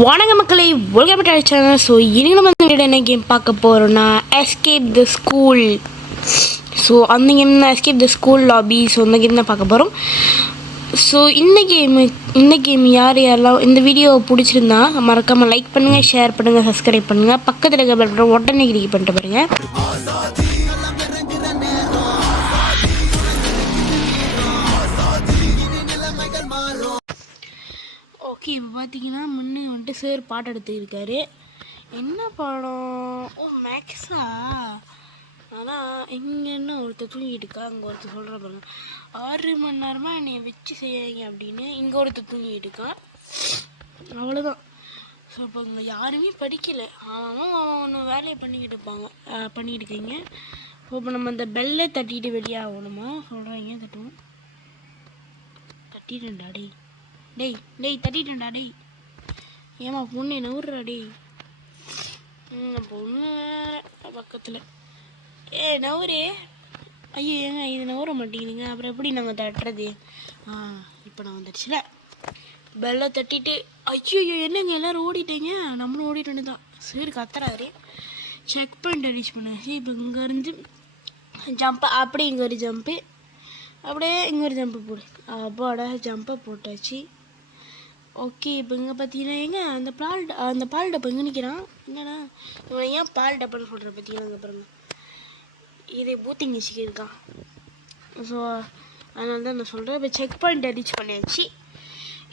வணக்கம் மக்களை, welcome to channel. So இன்னைக்கு நம்ம இந்த வீடியோ என்ன கேம் பார்க்க போகிறோம்னா எஸ்கேப் த ஸ்கூல். ஸோ அந்த கேம் தான் escape the school lobby. So இந்த கேம் தான் பார்க்க போகிறோம். ஸோ இந்த கேம் யாரெல்லாம் இந்த வீடியோ பிடிச்சிருந்தா மறக்காமல் லைக் பண்ணுங்கள், ஷேர் பண்ணுங்கள், சப்ஸ்கிரைப் பண்ணுங்கள். பக்கத்தில் இருக்க பெல் பட்டன் உடனே கிளிக் பண்ணிட்டு பாருங்கள். ஓகே, இப்போ பார்த்தீங்கன்னா முன்னே வந்துட்டு சார் பாட்டு எடுத்துருக்காரு. என்ன பாடம்? ஓ, மேக்ஸா? ஆனால் இங்கே என்ன ஒருத்தர் தூங்கிட்டு இருக்கா, அங்கே ஒருத்தர் சொல்கிற பாருங்க, 6 மணி நேரமாக என்னை வச்சு செய்யுங்க அப்படின்னு இங்கே ஒருத்தர் தூங்கிட்டு இருக்கா. அவ்வளோதான். ஸோ இப்போ இங்கே யாருமே படிக்கலை, அவன் ஒன்று வேலையை பண்ணிக்கிட்டு இருக்கீங்க. ஸோ இப்போ நம்ம அந்த பெல்லை தட்டிட்டு வெளியே ஆகணுமா சொல்கிறாங்க. தட்டுவோம். தட்டிட்டேன்டா டேய் தட்டிட்டேன்டா டேய். ஏமா பொண்ணு நவுறா டேய். பொண்ணு பக்கத்தில் நவுரே. ஐயோ ஏங்க இது நவுற மாட்டேங்குதுங்க, அப்புறம் எப்படி நாங்கள் தட்டுறது? இப்போ நான் வந்துடுச்சுல. பெல்லை தட்டிட்டு ஐயோ என்னங்க எல்லோரும் ஓடிட்டீங்க, நம்மளும் ஓடிட்டு தான். சரி கத்துறாரு. செக் பாயிண்ட் ரீச் பண்ணாச்சு. இப்போ இங்கேருந்து ஜம்ப்பு, அப்படியே இங்கே ஒரு ஜம்ப்பு, அப்படியே இங்கே ஒரு ஜம்ப்பு போடு. அப்பாடா ஜம்பை போட்டாச்சு. ஓகே, இப்போ இங்கே பார்த்தீங்கன்னா ஏங்க அந்த பால் டப்பா எங்கே நிற்கிறான்? என்னடா இவனை ஏன் பால் டப்பான்னு சொல்கிற பார்த்தீங்கன்னா அங்கே பாருங்க, இதை பூத்திங் வச்சுக்கிருக்கான். ஸோ அதனால தான் நான் சொல்கிறேன். இப்போ செக் பாயிண்ட் ரீச் பண்ணியாச்சு.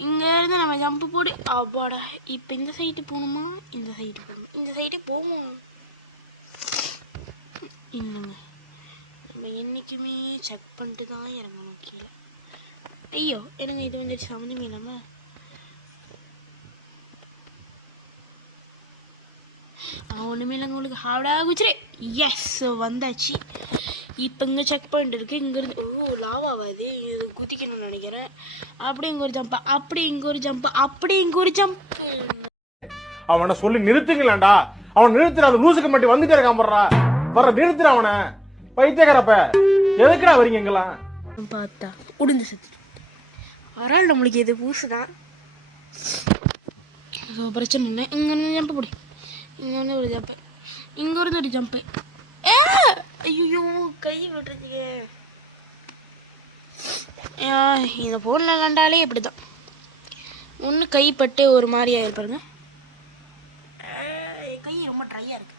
இங்கேருந்து நம்ம ஜம்பு போடு. அப்பாடா. இப்போ இந்த சைடு போகணுமா இந்த சைடு போகணும்? இந்த சைடு போவோம். இல்லைங்க, நம்ம என்றைக்குமே செக் பண்ணிட்டு தான் இறங்கணும் கீழே. ஐயோ எனக்கு இது வந்துடுச்சு சம்மந்தமே இல்லாமல். ஒன்றுமே இல்லைங்க, உங்களுக்கு ஹாவடா குச்சிரு. எஸ் வந்தாச்சு. இப்போ இங்கே செக் பாயிண்ட் இருக்குது. இங்கேருந்து லாவாது, இது குதிக்கணும்னு நினைக்கிறேன். அப்படியே இங்கே ஒரு ஜம்ப், அப்படியே இங்கே ஒரு ஜம்ப், அப்படியே இங்கே ஒரு ஜம்ப். அவனை சொல்லி நிறுத்துங்களாண்டா. அவன் நிறுத்துற, அந்த லூசுக்கு மட்டும் வந்துட்டே இருக்கான். வர நிறுத்துற அவனை. பைத்தியக்காரப்ப எதுக்குடா வரீங்க எங்கெல்லாம்? பார்த்தா உடுந்து சத்து வரால். நம்மளுக்கு எது பூசு தான். ஸோ பிரச்சனை இல்லை. இங்கே ஜம்ப் போடு. இங்கே வந்து ஒரு ஜம்ப்பு, இங்கே இருந்து ஒரு ஜம்ப்பு. ஐயோ கை விட்டுருச்சுங்க. இந்த ஃபோனில் விளாண்டாலே இப்படி தான். ஒன்று கைப்பட்டு ஒரு மாதிரியாக இருப்பாருங்க. என் கை ரொம்ப ட்ரையாக இருக்குது.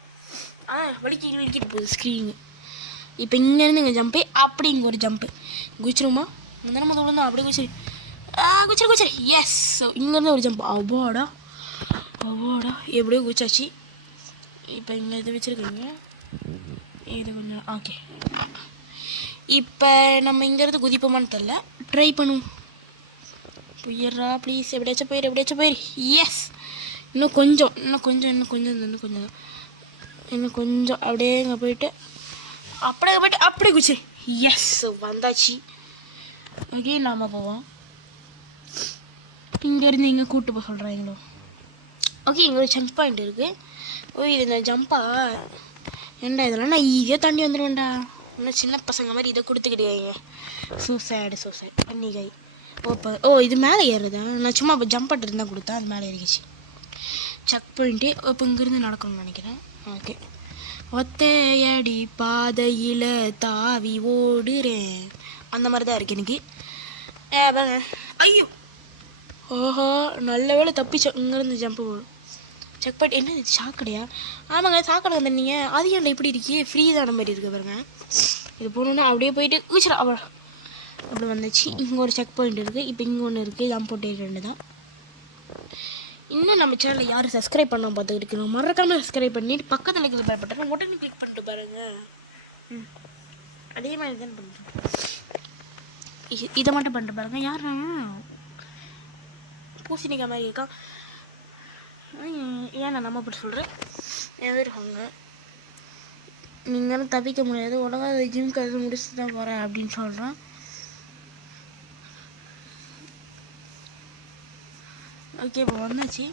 வலிக்கிட்டு போகுது ஸ்க்ரீனு. இப்போ இங்கேருந்து இங்கே ஜம்ப்பு, அப்படி இங்கே ஒரு ஜம்ப்பு. குச்சிருமா இந்த நம்ம தோணும். அப்படியே குச்சிரு. எஸ். ஸோ இங்கேருந்து ஒரு ஜம்ப். அவ்வாடா எப்படியோ குச்சாச்சு. இப்போ இங்கே இது வச்சுருக்கீங்க, இது கொஞ்சம் ஓகே. இப்போ நம்ம இங்கேருந்து குதிப்போமான்னு தெரில, ட்ரை பண்ணுவோம். போயிடுறா ப்ளீஸ். எப்படியாச்சும் போயிரு. எஸ். இன்னும் கொஞ்சம் அப்படியே இங்கே போயிட்டு அப்படியே குச்சி. எஸ் வந்தாச்சு. ஓகே, நாம் போவோம். இங்கேருந்து இங்கே கூப்பிட்டு போக சொல்கிறாங்களோ. ஓகே, இங்கே ஒரு ஜம்ப் பாயிண்ட் இருக்குது. இது இந்த ஜம்பா ஏண்டா இதெல்லாம் நான் ஈஸியாக தாண்டி வந்துடுவேன்டா. இன்னும் சின்ன பசங்க மாதிரி இதை கொடுத்துக்கிட்டீங்க. சூசைடு பண்ணிக்காய். இது மேலே ஏறுதா? நான் சும்மா இப்போ ஜம்ப் பண்ணிட்டு இருந்தால் கொடுத்தா அது மேலே ஏறிக்கிச்சு. செக் பண்ணிட்டு இப்போ இங்கேருந்து நடக்கணும்னு நினைக்கிறேன். ஓகே, ஒத்தையடி பாதையில் தாவி ஓடுறேன், அந்த மாதிரி தான் இருக்கு எனக்கு. ஐயோ ஓஹோ நல்ல வேலை தப்பிச்சோம். இங்கேருந்து ஜம்ப்பு போடும். செக் பண்ணிட்டு என்ன இது சாக்கடையா? ஆமாங்க சாக்கடை வந்தீங்க. அது ஏன்டா இப்படி இருக்கே, ஃப்ரீ தான மாதிரி இருக்கு பாருங்க. இது போகணுன்னா அப்படியே போயிட்டு ஊச்சரா அவ்வளோ அப்படி வந்துச்சு. இங்கே ஒரு செக் பாயிண்ட் இருக்குது. இப்போ இங்கே ஒன்று இருக்குது. ஜம்ப் போட்டு 2 தான். இன்னும் நம்ம சேனலில் யாரும் சப்ஸ்கிரைப் பண்ணாமல் பார்த்துக்கிட்டு இருக்கணும், மறக்காமல் சப்ஸ்கிரைப் பண்ணிட்டு பக்கத்தில் இருக்கிற பெல் பட்டன் உடனே கிளிக் பண்ணிட்டு பாருங்கள். அதே மாதிரி தான் பண்ணுறேன். இதை மட்டும் பண்ணிட்டு பாருங்கள். யார் பூசணிக்காய் மாதிரி இருக்கான். ஏன் நான் நம்ம அப்படி சொல்கிறேன்? எதிர்வாங்க நீங்களும் தப்பிக்க முடியாது, உலக ஜிம் கதை முடிச்சுட்டு தான் போகிறேன் அப்படின்னு சொல்கிறேன். ஓகே, இப்போ வந்தாச்சு.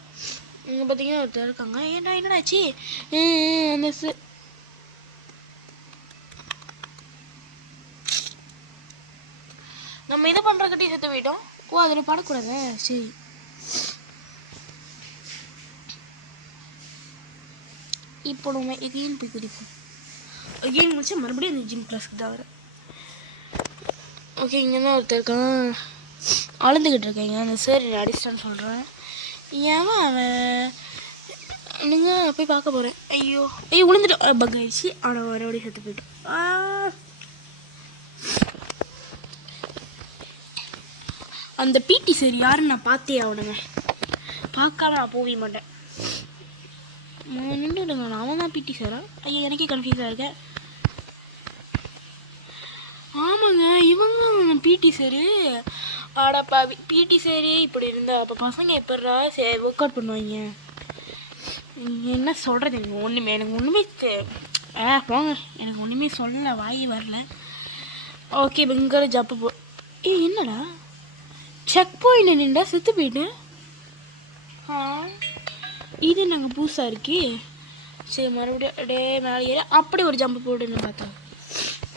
இங்கே பார்த்தீங்கன்னா ஒருத்தர் இருக்காங்க. என்னடாச்சு அந்த நம்ம இதை பண்ணுறக்கிட்டே செத்து போயிட்டோம். அதில் படக்கூடாது. சரி இப்போ நம்ம எகைன் போய் குதிப்போம். எகைன் முடிச்சு மறுபடியும் அந்த ஜிம் கிளாஸ்க்கு தான் வரேன். ஓகே, இங்கே தான் ஒருத்தர் இருக்கான், அழுந்துக்கிட்டு இருக்கேங்க. அந்த சார் அடிச்சிட்டான்னு சொல்கிறேன். ஏன் அவன் நீங்கள் போய் பார்க்க போகிறேன். ஐயோ விழுந்துட்டு பக் ஆயிடுச்சு. அவனை மறுபடியும் செத்து போயிட்டோம். அந்த பிடி சார் யாருன்னு நான் பார்த்தே ஆகணுங்க. பார்க்காம நான் போக மாட்டேன். நின்றுடுங்க, அவன் தான் பிடி சாரா? ஐயோ எனக்கே கன்ஃபியூஸாக இருக்கேன். ஆமாங்க, இவங்க பிடி சாரு. ஆடாப்பா, பிடி சாரு இப்படி இருந்தா அப்போ பசங்க எப்படா ஒர்க் அவுட் பண்ணுவாங்க? என்ன சொல்கிறது, எனக்கு ஒன்றுமே போங்க, எனக்கு ஒன்றுமே சொல்ல வாய் வரல. ஓகே, இங்கே ஜப்பு போ. என்னடா செக் பாயிண்ட் நின்றா செத்து போயிட்டு. இது நாங்கள் புதுசாக இருக்கி. சரி, மறுபடியும் அப்படியே மேலே ஏறி அப்படி ஒரு ஜம்பு போடுன்னு பார்த்தோம்,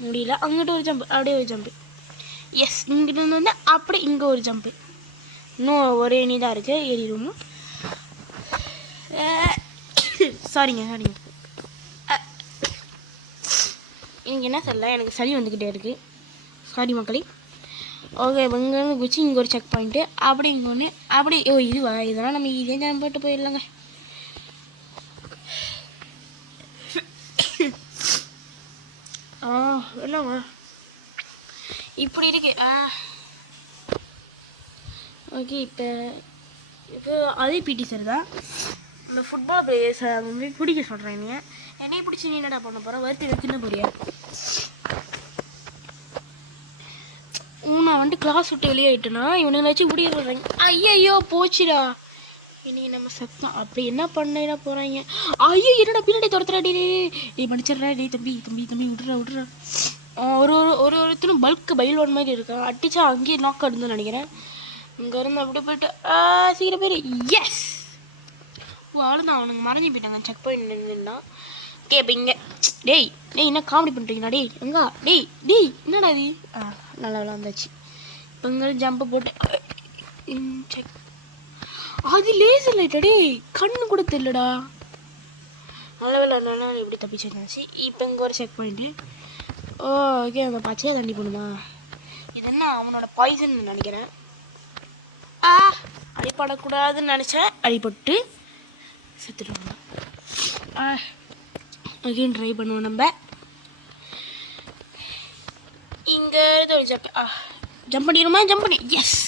முடியல. அங்கிட்ட ஒரு ஜம்பு, அப்படியே ஒரு ஜம்பு. எஸ், இங்கிட்ட வந்து அப்படி இங்கே ஒரு ஜம்பு. இன்னும் ஒரே நீ தான் இருக்குது, ஏறிடுவோம். சாரிங்க. எனக்கு என்ன சொல்ல, எனக்கு சளி வந்துக்கிட்டே இருக்குது. சாரி மக்களே. ஓகே, இங்கேருந்து குச்சி இங்கே ஒரு செக் பாயிண்ட்டு, அப்படி இங்கே ஒன்று, அப்படி இதுவா, இதெல்லாம் நம்ம இதே ஜாம் போட்டு போயிடலாங்க. இல்லைங்க இப்படி இருக்கு. ஓகே, இப்போ அதே பிடி சார் தான். இந்த ஃபுட்பால் பிளேயர்ஸை வந்து பிடிக்க சொல்கிறேன். என்னையை பிடிச்சி நீ என்னடா பண்ண போகிற? வருத்தி தின்ன போறியா? நான் வந்துட்டு கிளாஸ் விட்டு வெளியாகிட்டேன்னா இவனுங்களாச்சும் முடிய சொல்கிறாங்க. ஐயோ போச்சுடா, இன்னைக்கு நம்ம சத்தம். அப்படி என்ன பண்ண போகிறாங்க? ஐயோ என்னடா பின்னாடி துரத்துறாடி, நீ படிச்சிடுறா. டே தம்பி விட்றா. ஒருத்தரும் பல்க்கு பைல்வான் மாதிரி இருக்கான். அடிச்சா அங்கேயே நாக் ஆடுதுன்னு நினைக்கிறேன். இங்கேருந்து அப்படி போயிட்டு சீக்கிரம் பேர். எஸ், அவ்வளோதான், அவனுங்க மறைஞ்சி போயிட்டாங்க. Check point நின்றுன்னா. ஓகே, இப்போ இங்கே டேய் என்ன காமெடி பண்ணுறீங்களா? டேய் என்னடா இது? நல்லா வந்தாச்சு. இப்போ இங்கே ஜம்பை போட்டு செக். அது லேசர் லைட்டா, டேய் கண்ணு கூட தெரியலடா. நல்ல இப்படி தப்பிச்சிருந்தாச்சு. இப்போ இங்கே ஒரு செக் பாயிண்ட்டு. ஓகே, அந்த பச்சையாக தண்ணி போடுமா? இதென்ன அவனோட பாய்சன் நினைக்கிறேன். அடிப்படக்கூடாதுன்னு நினச்சேன், அடிபட்டு செத்துட்டு. அகைன் ட்ரை பண்ணுவோம் நம்ம. இங்கே ஒரு ஜம்ப் பண்ணி எஸ்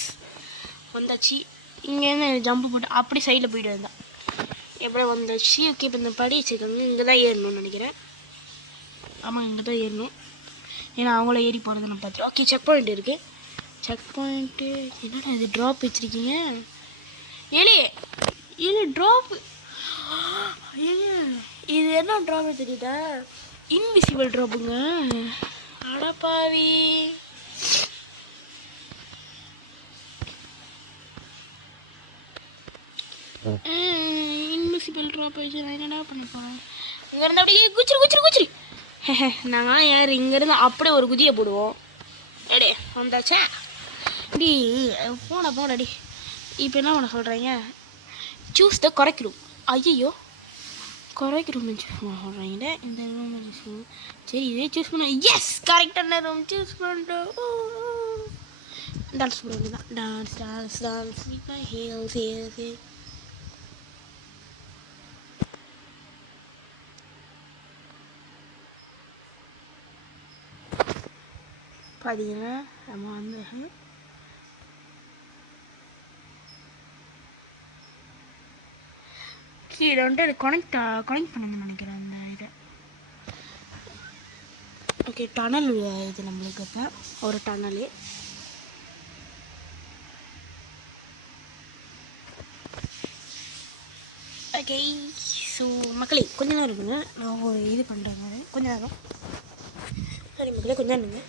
வந்தாச்சு. இங்கேருந்து ஜம்ப் போட்டு அப்படி சைடில் போய்ட்டு வந்தான். எப்படியா வந்தாச்சு. ஓகே, இப்போ இந்த படி வச்சுருக்காங்க, இங்கே தான் ஏறணும்னு நினைக்கிறேன். ஆமாம், இங்கே தான் ஏறணும். ஏன்னா அவங்கள ஏறி போகிறது நான் பார்த்துட்டு. ஓகே, செக் பாயிண்ட் இருக்குது. செக் பாயிண்ட்டு என்னடா இது ட்ராப் வச்சுருக்கீங்க? ஏழு ட்ராப். இது என்ன ட்ராப் தெரியுதா? இன்விசிபிள் ட்ராப்புங்க. அடப்பாவி, இன்விசிபிள் ட்ராப் வச்சு நான் என்னடா பண்ண போகிறேன்? இங்கேருந்து அப்படியே குச்சிரு. நாங்கள் யார் இங்கேருந்து அப்படியே ஒரு குதியை போடுவோம். எடே வந்தாச்சா டி, போடாடி. இப்போ என்ன பண்ண சொல்கிறீங்க? Choose the correct room. ஐயோ, கரெக்ட் ரூம் சூஸ் பண்ண சொல்கிறீங்க. இந்த ரூம் சரி, இதே சூஸ் பண்ண. எஸ், கரெக்டான ரூம் சூஸ் பண்ணிட்டோம். டான்ஸ் பண்ணுறது தான். Dance Hales. பார்த்தீங்கன்னா நம்ம வந்து கீழே வந்துட்டு கனெக்ட் பண்ணணும்னு நினைக்கிறேன் அந்த இதை. ஓகே, டனல் இது நம்மளுக்கு. இப்போ ஒரு டனலு. ஓகே, ஸோ மக்களே கொஞ்ச நேரம் இருக்குங்க, நான் ஒரு இது பண்ணுறேங்க. கொஞ்ச நேரம் சரி மக்களே, கொஞ்சம் இருங்க.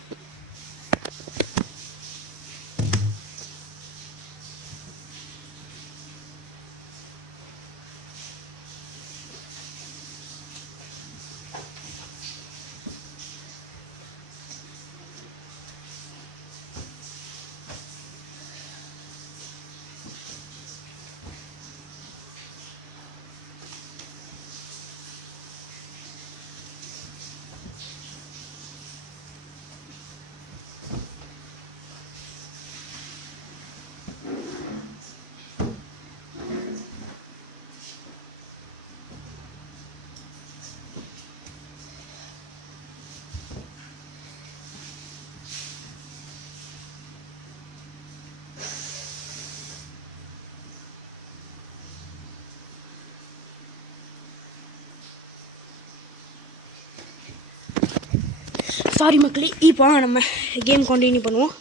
சாரி மக்களே, இப்போ நம்ம கேம் கண்டினியூ பண்ணுவோம்.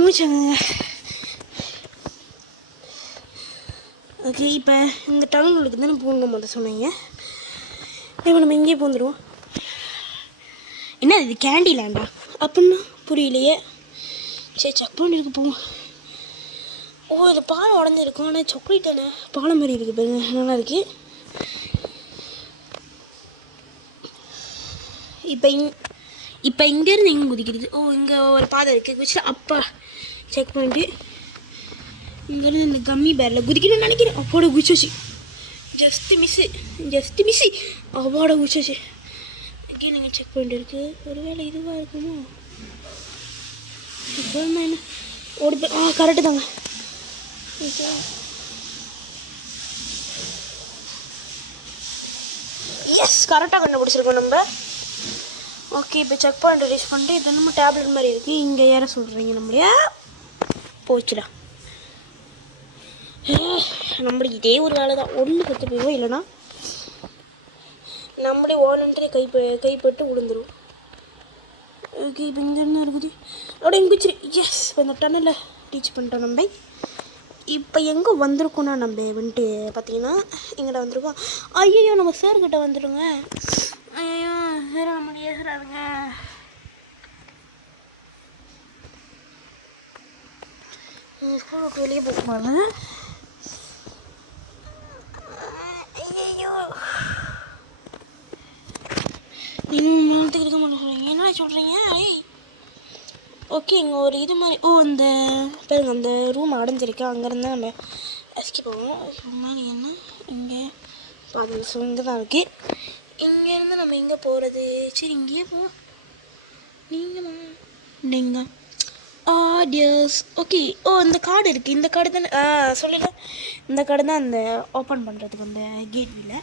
மூச்சாங்க. ஓகே, இப்போ இந்த டவுனுக்கு தானே போகணும் மட்டும் சொன்னீங்க. இப்போ நம்ம இங்கேயே போந்துடுவோம். என்ன இது கேண்டி லேண்டா அப்படின்னா புரியலையே. சரி, செக் பண்ணிருக்கு போவோம். ஓ, இந்த பாலம் உடஞ்சிருக்கும். ஆனால் சாக்லேட் தானே பாலம் மாதிரி இருக்குது பாருங்க, நல்லா இருக்கு. இப்போ இங்கேருந்து எங்கே குதிக்கிறது? ஓ, இங்கே ஒரு பாதை இருக்குது. குதிச்சு அப்பா செக் பண்ணிட்டு இங்கேருந்து இந்த கம்மி பேரில் குதிக்கணும்னு நினைக்கிறேன். அப்போட குதிச்சாச்சு. ஜஸ்ட்டு மிஸ்ஸு அவோட குதிச்சாச்சு. இங்கே நீங்கள் செக் பண்ணிட்டு இருக்குது. ஒருவேளை இதுவாக இருக்குமோ? இப்போ என்ன ஓடி போய் கரெக்டு தாங்க. எஸ், கரெக்டாக கண்டுபிடிச்சிருக்கோம் நம்ம. ஓகே, இப்போ செக் பாயிண்ட் ரீச் பண்ணிட்டு இது நம்ம டேப்லெட் மாதிரி இருக்குது. இங்கே ஏற சொல்கிறீங்க நம்மளையா? போச்சுடா. நம்மளுக்கு இதே ஒரு வேலை தான். ஒன்று கற்று போயிடுவோம், இல்லைனா நம்மளே வாலண்டரி கைப்பட்டு விழுந்துடும். ஓகே, இப்போ இங்கே என்ன இருக்குது? அப்படியே எங்கிச்சு. எஸ், இப்போ இந்த டன்னலில் ரீச் பண்ணிட்டோம் நம்ம. இப்போ எங்கே வந்திருக்கோன்னா நம்ம வந்துட்டு பார்த்தீங்கன்னா எங்கிட்ட வந்திருக்கோம். ஐயோ, நம்ம சார்கிட்ட வந்துடுங்க. ஐயோ சார், நம்ம ஏசுறாருங்க. ஸ்கூல் விட்டு வெளியே போகும்போது ஐயோ இன்னும் நேரத்துக்கு இருக்க மாட்டேன் சொல்கிறீங்க. என்ன சொல்கிறீங்க? ஓகே, இங்கே ஒரு இது மாதிரி. ஓ, இந்த பாருங்க, அந்த ரூம் அடைஞ்சிருக்கு. அங்கேருந்து நம்ம எஸ்கேப் போவோம். முன்னாடி என்ன இங்கே பாருங்க, ஸோ இங்கே தான் இருக்குது. இங்கேருந்து நம்ம எங்கே போகிறது? சரி, இங்கேயே போவோம். நீங்கள் ஆடியஸ். ஓகே, ஓ, இந்த கார்டு இருக்குது. இந்த கார்டு தானே சொல்லல. இந்த கார்டு தான் அந்த ஓப்பன் பண்ணுறதுக்கு அந்த கேட்வேல.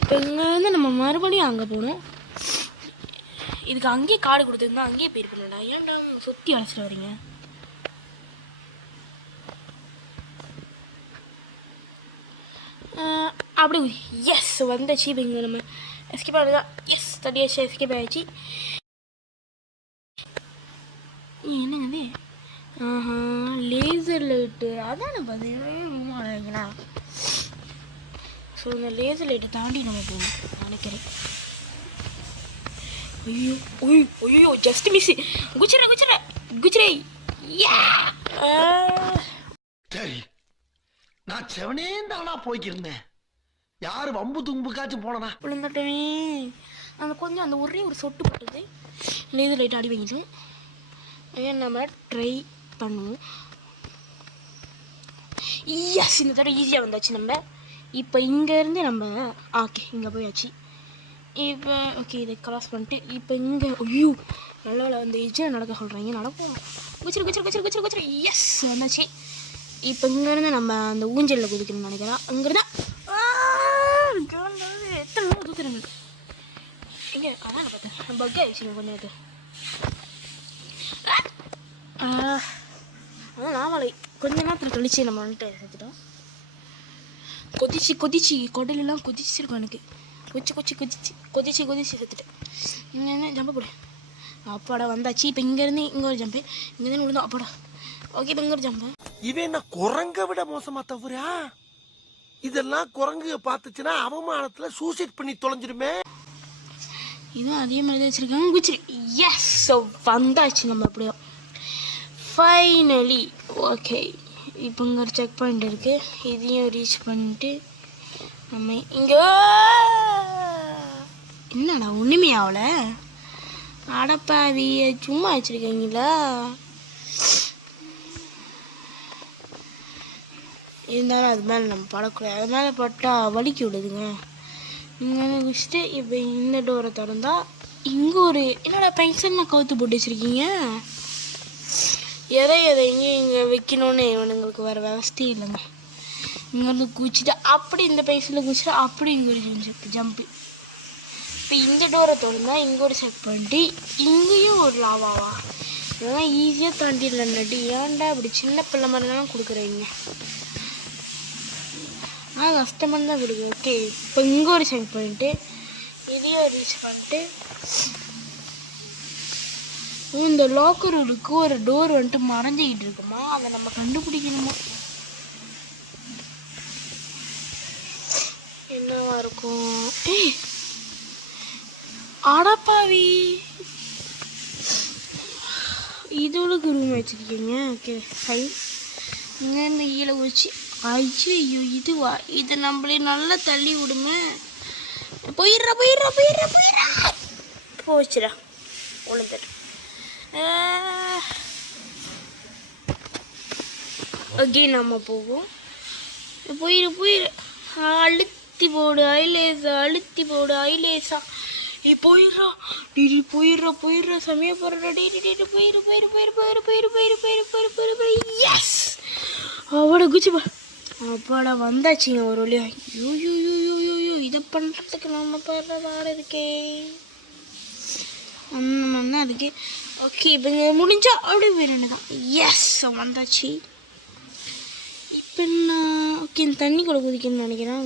இப்போ இங்கேருந்து நம்ம மறுபடியும் அங்கே போகணும். இதுக்கு அங்கேயே கார்டு கொடுத்துருந்தா அங்கேயே போயிருப்பில்லடா. ஏன்டா சுற்றி அழைச்சிட்டு வரீங்க? அப்படி எஸ் வந்துச்சு. இப்போ இங்கே நம்ம எஸ்கேப் ஆகுதா? எஸ், தடியாச்சு, எஸ்கேப் ஆகிடுச்சு. என்னங்க லேசர் லைட்டு அதான் பார்த்தீங்கன்னா. ஸோ இந்த லேசர் லைட்டை தாண்டி நம்ம போகணும் நினைக்கிறேன். ஐயோ ஐயோ ஐயோ, ஜஸ்ட் மிஸ். குச்சிரே சரி, நான் செவனே தானா போய்க்கிருந்தேன். யாரு வம்பு தும்புக்காச்சும் போனனா விழுந்துட்டேன். அந்த கொஞ்சம் அந்த ஒரே ஒரு சொட்டு பட்டது. லேசர் லைட் அடி வாங்கிட்டோம். ஏன் நம்ம ட்ரை பண்ணுவோம். எஸ், இந்த தடவை ஈஸியாக வந்தாச்சு நம்ம. இப்போ இங்கேருந்து நம்ம ஓகே இங்கே போயாச்சு. இப்போ ஓகே, இதை கிராஸ் பண்ணிட்டு இப்போ இங்கே ஐயோ நல்ல வேலை வந்து எஜ்ஜில் நடக்க சொல்கிறாங்க. நடப்போம். குச்சிரு. எஸ், வந்தாச்சு. இப்போ இங்கேருந்து நம்ம அந்த ஊஞ்சலில் குதிக்கணும்னு நினைக்கிறேன். அங்கேருந்தா எத்தனை நாள் தூக்குறேங்க இங்கே. அதான் நான் பார்த்தேன், பக் ஆகிடுச்சுங்க கொஞ்சம் நேரத்து. அதான் நாமளை கொஞ்ச நேரத்தில் கழிச்சு நம்ம வந்துட்டு சேர்த்துட்டோம். கொதிச்சு கொடலாம் கொதிச்சிருக்கோம் எனக்கு. கொதிச்சு செத்துட்டேன். இங்கே என்ன ஜம்பு போடு. அப்பாடா வந்தாச்சு. இப்போ இங்கேருந்து இங்கே ஒரு ஜம்பு, இங்கேருந்து விழுந்தோம். அப்பாடா ஓகே, இப்போ இங்கே ஒரு ஜம்பு. இவன் என்ன குரங்க விட மோசமா தவறா? இதெல்லாம் குரங்கு பார்த்துச்சுன்னா அவமானத்துல சூசைட் பண்ணி தொலைஞ்சிருமே. இதுவும் அதே மாதிரி தான் வச்சுருக்காங்க. குச்சிரு. எஸ், வந்தாச்சு நம்ம அப்படியோ ஃபைனலி. ஓகே, இப்போ இங்கே ஒரு செக் பாயிண்ட் இருக்குது. இதையும் ரீச் பண்ணிட்டு நம்ம இங்கே என்னடா ஒன்றுமே ஆகலை. அடப்பாவி, சும்மா வச்சுருக்கீங்களா? இருந்தாலும் அது மேலே நம்ம படக்கூடாது. அது மேலே பட்டால் வலிக்கி விடுதுங்க. இங்கே குடிச்சிட்டு இப்போ இந்த டோரை திறந்தா இங்கே ஒரு என்னடா பென்ஷன் கவுத்து போட்டு வச்சுருக்கீங்க. எதை இங்கே வைக்கணும்னு இவனுங்களுக்கு வேறு விவஸ்தையும் இல்லைங்க. இங்கேருந்து குச்சிட்டு அப்படி இந்த பென்சிலில் குச்சிட்டு அப்படி இங்கே ஒரு ஜம்பு. இப்போ இந்த டோரை திறந்தா இங்கே ஒரு செக் பண்ணிட்டு இங்கேயும் ஒரு லாவாவா? இதெல்லாம் ஈஸியாக தாண்டிடலாண்டாட்டி. ஏன்டா இப்படி சின்ன பிள்ளை மாதிரிலாம் கொடுக்குறீங்க? கஷ்டமாக தான் கொடுக்குது. ஓகே, இப்போ இங்கே ஒரு செக் பண்ணிட்டு இதையும் ரீச் பண்ணிட்டு இந்த லாக்கர் ரூலுக்கு ஒரு டோர் வந்துட்டு மறைஞ்சிக்கிட்டு இருக்குமா, அதை நம்ம கண்டுபிடிக்கணுமா. என்னவா இருக்கும்? அடப்பாவி, இதோளுக்கு ரூம் வச்சிருக்கீங்க. Okay fine. இங்கேருந்து கீழே வச்சு ஐயோ இதுவா, இது நம்மளே நல்லா தள்ளி விடுமே. போயிடுறா போயிடுறா போயிடுறா போயிடுறா போச்சுடா, உழுந்துடு. ஓகே நம்ம போவோம். போயிடு போயிடு, அழுத்தி போடு ஐலேசா, அழுத்தி போடு ஐலேசா. போயிடுறா டிடி, போயிடுறா போயிடுறா, சமய போடுறா டிடி டிடி, போயிரு போயிரு போயிரு போயிரு போயிரு போயிரு போயிரு போயிரு போயிரு போயிரு. எஸ், அவாடா குச்சிப்பா, அப்பாடா வந்தாச்சுங்க ஒரு வழியா. You you you you you you, இதை பண்ணுறதுக்கு நம்ம பாடுறதாட இருக்கே, நம்ம தான் அதுக்கு. ஓகே இப்போ முடிஞ்சா அப்படியே வேறு தான். எஸ் வந்தாச்சு. இப்போ நான் ஓகே இந்த தண்ணி கூட குதிக்கணும்னு நினைக்கிறேன்.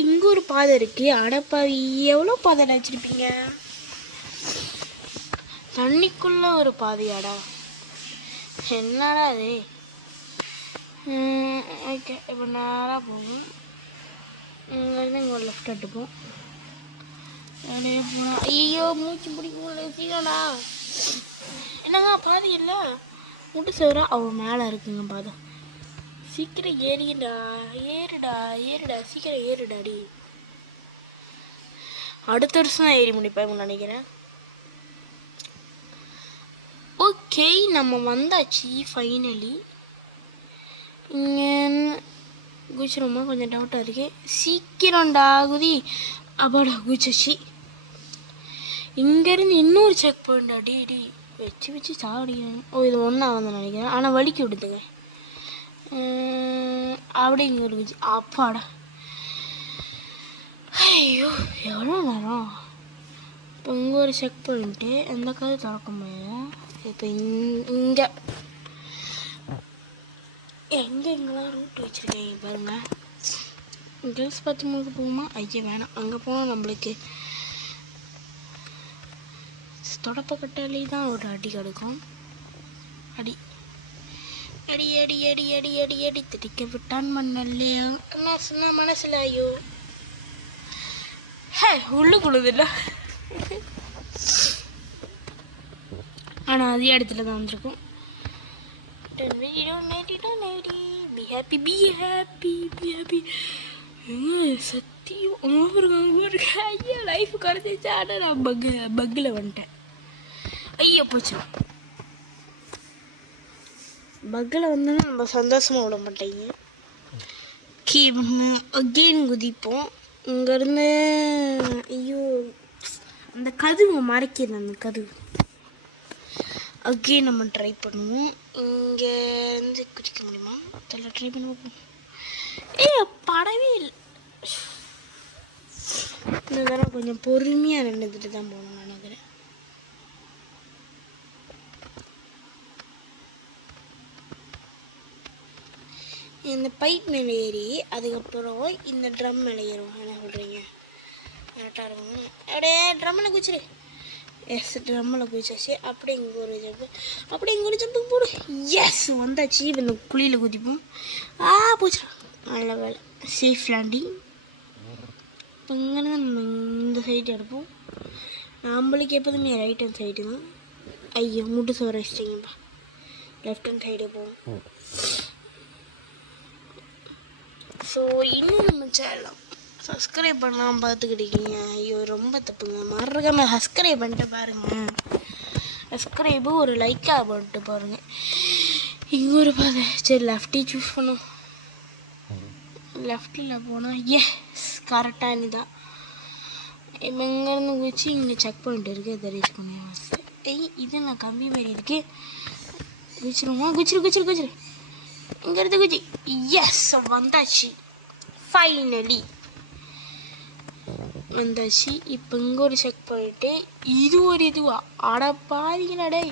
இங்கே ஒரு பாதை இருக்குது. அடப்பாவி, எவ்வளோ பாதை வச்சுருப்பீங்க தண்ணிக்குள்ளே ஒரு பாதையாடா, என்னடா அது. ஓகே இப்போ நேராக போகும். இங்கேருந்து இங்கே ஒரு லெஃப்ட் எடுப்போம். அப்படியே போனால் ஐயோ மூச்சு பிடிக்க சீக்கிரம்டா. என்னங்க பாதை இல்லை, முட்டு சவரா அவன் மேலே இருக்குங்க பாதை. சீக்கிரம் ஏறிடா ஏறுடா ஏறுடா, சீக்கிரம் ஏறுடாடி. அடுத்த வருஷம் தான் ஏறி முடிப்பேன் நினைக்கிறேன். ஓகே நம்ம வந்தாச்சு ஃபைனலி. இங்கே குதிச்சிருமா, கொஞ்சம் டவுட்டாக இருக்கு. சீக்கிரம்டா குதி. அப்பாடா குதிச்சாச்சு. இங்கேருந்து இன்னொரு செக் பாயிண்டா டி டி வச்சு வச்சு சாப்பிடுங்க. ஓ இது ஒன்றா வந்து நினைக்கிறேன், ஆனால் வலிக்கு விடுதுங்க. அப்படி இங்கே இருந்துச்சு. அப்பாடா, ஐயோ எவ்வளோ நேரம். இப்போ இங்கே ஒரு செக் பாயிண்ட்டு, எந்த கதை திறக்க முடியும். இப்போ இங்கே எங்கெங்கெல்லாம் ரூட் வச்சுருக்கேன் பாருங்கள். கேர்ள்ஸ் பாத்ரூமுக்கு போகுமா? ஐயா வேணாம், அங்கே போனால் நம்மளுக்கு தொடப்பக்கட்டாலே தான் ஒரு அடி கிடக்கும். அடி அடி அடி அடி அடி அடி அடி திடிக்க விட்டான் மண்ணல்லையா என்ன சொன்ன மனசில். ஐயோ ஹே உள்ளுக்குள்ளதில்ல, ஆனால் அதே இடத்துல தான் வந்திருக்கும். Be happy be happy be happy. சத்தியம் ஐயா லைஃப் குறைஞ்சிச்சு. ஆனால் நான் பக்கில் வந்துட்டேன். ஐயோ போச்சு, பக்கில் வந்தோன்னா நம்ம சந்தோஷமாக விட மாட்டேங்க. கீ அகெயின் குதிப்போம் இங்கேருந்து. ஐயோ அந்த கதவு மறைக்கிறது, அந்த கதவு அகெயின் நம்ம ட்ரை பண்ணுவோம். இங்கேருந்து குதிக்க முடியுமா தெரியல, ட்ரை பண்ணுவோம். படவே இல்லை. இந்த தடவை கொஞ்சம் பொறுமையாக நின்றுட்டு தான் போகணும்னு நினைக்கிறேன். இந்த பைப் மேலே ஏறி அதுக்கப்புறம் இந்த ட்ரம் மேலே ஏறுவோம். என்ன சொல்கிறீங்க? கரெக்டாக இருக்கும். அப்படியே ட்ரம்மில் குச்சிரு. எஸ் ட்ரம்மில் குதிச்சாச்சு. அப்படியே இங்கே ஒரு ஜம்பு, அப்படியே இங்கே ஒரு ஜம்பு போடு. எஸ் வந்தாச்சு. இப்போ இந்த குழியில் குதிப்போம். போச்சுடா, நல்ல வேலை, சேஃப் லேண்டிங். இப்போ இங்கேருந்து நம்ம இந்த சைடு எடுப்போம். நம்மளுக்கு எப்போதுமே ரைட் ஹேண்ட் சைடு தான். ஐயோ முட்டு சோற வச்சிட்டிங்கப்பா, லெஃப்ட் ஹேண்ட் சைடு போவோம். ஸோ இன்னும் நம்ம சேனல் சப்ஸ்கிரைப் பண்ணாமல் பார்த்துக்கிட்டீங்க. ஐயோ ரொம்ப தப்புங்க, மறக்காம சப்ஸ்கிரைப் பண்ணிட்டு பாருங்கள். சப்ஸ்கிரைபு ஒரு லைக்காக பண்ணிட்டு பாருங்கள். இங்கே ஒரு பாதை. சரி லெஃப்டி சூஸ் பண்ணும். லெஃப்டில் போனால் எஸ் கரெக்டாக இதுதான். இப்போ இங்கேருந்து குதிச்சு இங்கே செக் பாயிண்ட் இருக்குது, இதை ரீச் பண்ணுவேன். இது நான் கம்பி மாரி இருக்கு. குதிச்சிருமா? குதிச்சிரு இங்கேருந்து குச்சி. எஸ் வந்தாச்சு, ஃபைனலி வந்தாச்சு. இப்போ இங்கே ஒரு செக் பண்ணிட்டு இது ஒரு இதுவா அட பாருங்கடே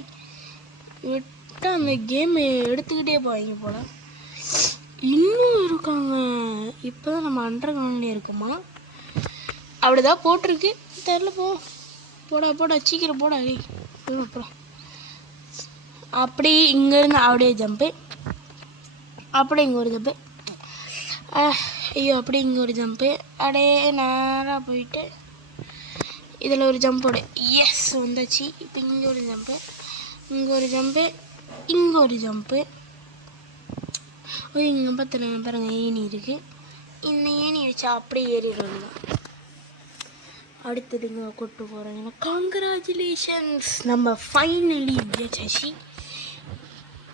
விட்டு அந்த கேம் எடுத்துக்கிட்டே போவாங்க போல. இன்னும் இருக்காங்க. இப்போ தான் நம்ம அண்டர் கிரவுண்ட்லேயே இருக்குமா. அப்படிதான் போட்டிருக்கு, தெரில. போடா சீக்கிரம் போடா. அப்புறம் அப்படி இங்கேருந்து அப்படியே ஜம்ப்பு, அப்படியே இங்கே ஒரு ஜம்ப்பு, ஐயோ அப்படியே இங்கே ஒரு ஜம்ப்பு, அப்படியே நேராக போயிட்டு இதில் ஒரு ஜம்போட எஸ் வந்தாச்சு. இப்போ இங்கே ஒரு ஜம்ப்பு, இங்கே ஒரு ஜம்ப்பு, இங்கே ஒரு ஜம்ப்பு. இங்கே பார்த்து பாருங்கள் ஏணி இருக்குது. இந்த ஏணி வச்சா அப்படியே ஏறிடுவாங்க. அடுத்தது இங்கே கூப்பிட்டு போகிறாங்கன்னா கங்க்ராச்சுலேஷன்ஸ், நம்ம ஃபைனலி ஜெயிச்சாச்சு.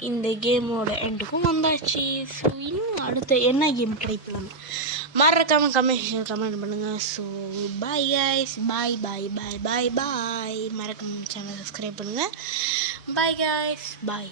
இந்த கேமோட எண்டுக்கும் வந்தாச்சு. ஸோ இன்னும் அடுத்த என்ன கேம் ட்ரை பண்ணலாம் மறக்காமல் கமெண்ட் பண்ணுங்கள். ஸோ பாய் கைஸ், பாய். மறக்காம சேனல் சப்ஸ்கிரைப் பண்ணுங்கள். பாய் கைஸ், பாய்.